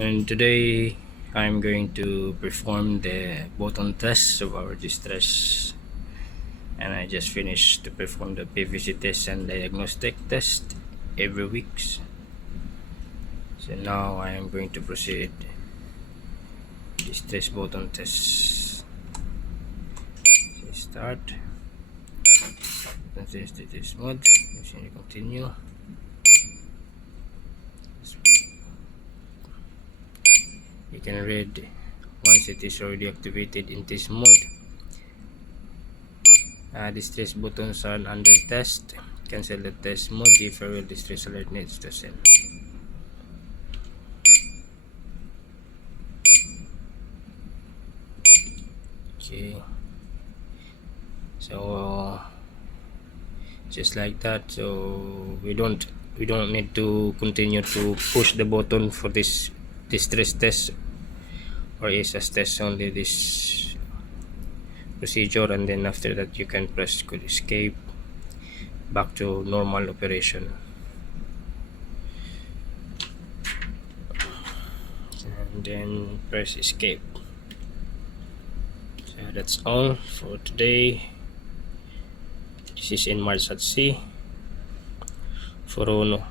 And today I'm going to perform the button test of our distress, and I just finished to perform the PVC test and diagnostic test every week. So now I am going to proceed distress button test. So start test this mode. Continue. You can read once it is already activated in this mode. Distress buttons are under test. Cancel the test mode if a distress alert needs to send. Okay, so just like that. So we don't need to continue to push the button for this distress test or ASAS test, only this procedure, and then after that you can press could escape back to normal operation, and then press escape. So that's all for today. This is Inm-C for Uno.